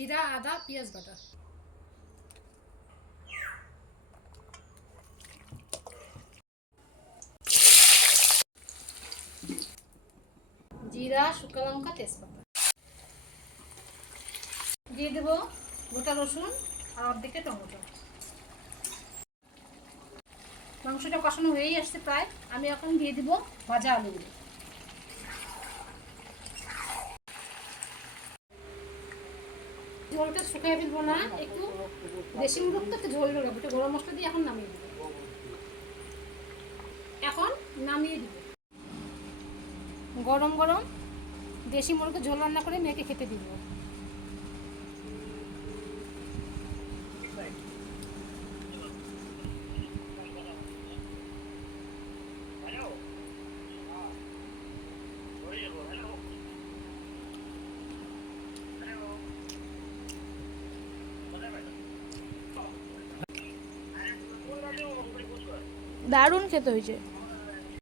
জিরা, আদা, পেঁয়াজ বাটা। জিরা, শুকনো লঙ্কা, তেজপাতা দিয়ে দেবো, গোটা রসুন আর অর্ধেকটা টমেটো। মাংসটা কষানো হয়েই আসছে প্রায়, আমি এখন দিয়ে দিব ভাজা আলুগুলো। ঝোলটা শুকিয়ে ফেলবো না, একটু দেশি মুরগ তো একটু ঝোল ঝোল একটু গরম মশলা দিয়ে এখন নামিয়ে দিব। এখন নামিয়ে দিব। গরম গরম দেশি মুরগের ঝোল রান্না করে মেয়েকে খেতে দিব। দারুণ খেতে হয়েছে।